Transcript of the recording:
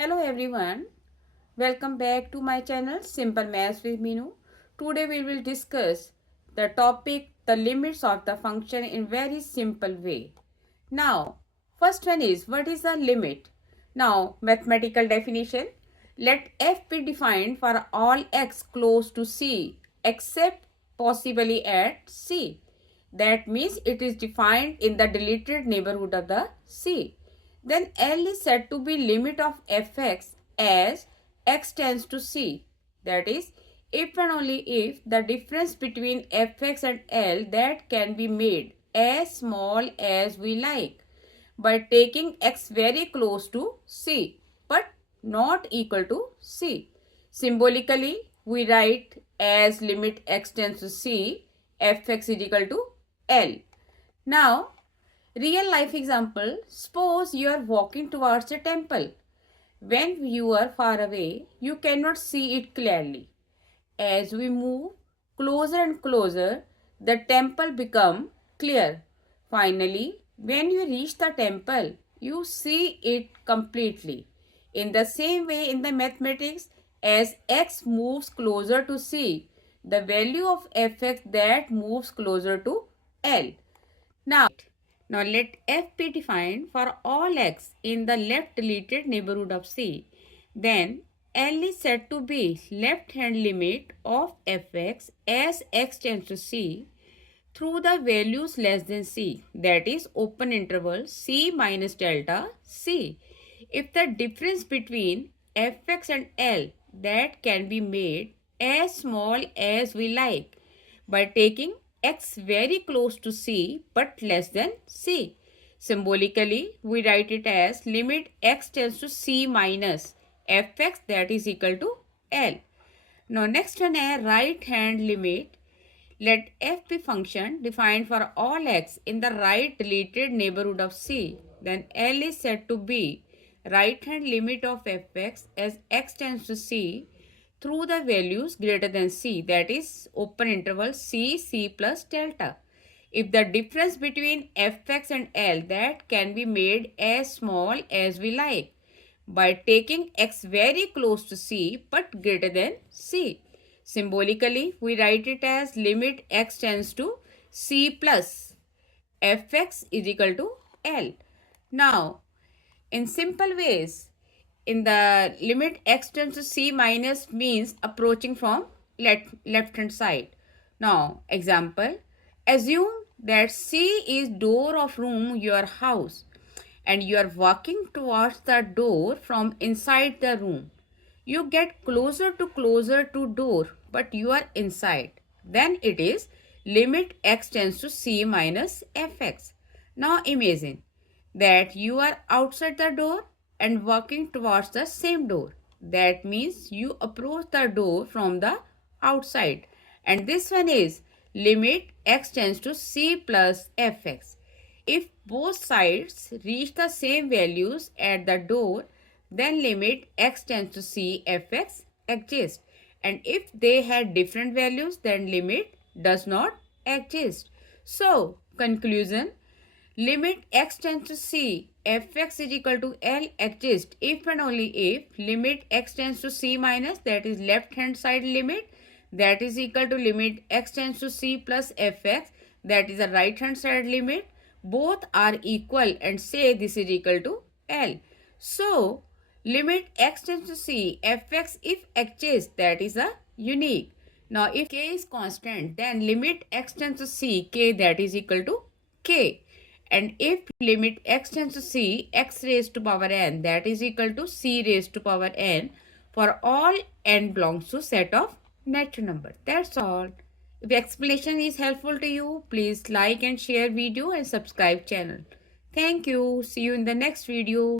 Hello everyone, welcome back to my channel Simple Maths with Minu. Today we will discuss the topic the limits of the function in very simple way. Now, first one is what is the limit? Now, mathematical definition. Let f be defined for all x close to c except possibly at c. That means it is defined in the deleted neighborhood of the c. Then L is said to be limit of fx as x tends to c. That is, if and only if the difference between fx and L that can be made as small as we like by taking x very close to c but not equal to c. Symbolically, we write as limit x tends to c, fx is equal to L. Now, real life example, suppose you are walking towards a temple. When you are far away, you cannot see it clearly. As we move closer and closer, the temple becomes clear. Finally, when you reach the temple, you see it completely. In the same way in the mathematics, as x moves closer to c, the value of fx that moves closer to L. Now let f be defined for all x in the left deleted neighborhood of c. Then L is said to be left hand limit of fx as x tends to c through the values less than c, that is open interval c minus delta c. If the difference between fx and L that can be made as small as we like by taking x very close to c but less than c. Symbolically, we write it as limit x tends to c minus fx that is equal to L. Now next one is right hand limit. Let f be function defined for all x in the right deleted neighborhood of c. Then L is said to be right hand limit of fx as x tends to c through the values greater than c, that is open interval c plus delta. If the difference between fx and L that can be made as small as we like by taking x very close to c but greater than c. Symbolically, we write it as limit x tends to c plus fx is equal to L. Now, in simple ways, in the limit x tends to c minus means approaching from left hand side. Now, example, assume that c is door of room your house and you are walking towards the door from inside the room. You get closer to door but you are inside. Then it is limit x tends to c minus fx. Now imagine that you are outside the door and walking towards the same door. That means you approach the door from the outside. And this one is limit x tends to c plus fx. If both sides reach the same values at the door, then limit x tends to c fx exists. And if they had different values, then limit does not exist. So, conclusion, limit x tends to c fx is equal to L exists if and only if limit x tends to c minus, that is left hand side limit, that is equal to limit x tends to c plus fx, that is the right hand side limit, both are equal and say this is equal to L. So, limit x tends to c fx if exists, that is a unique. Now, if k is constant, then limit x tends to c k that is equal to k. And if limit x tends to c x raised to power n that is equal to c raised to power n for all n belongs to set of natural number. That's all. If explanation is helpful to you, please like and share video and subscribe channel. Thank you. See you in the next video.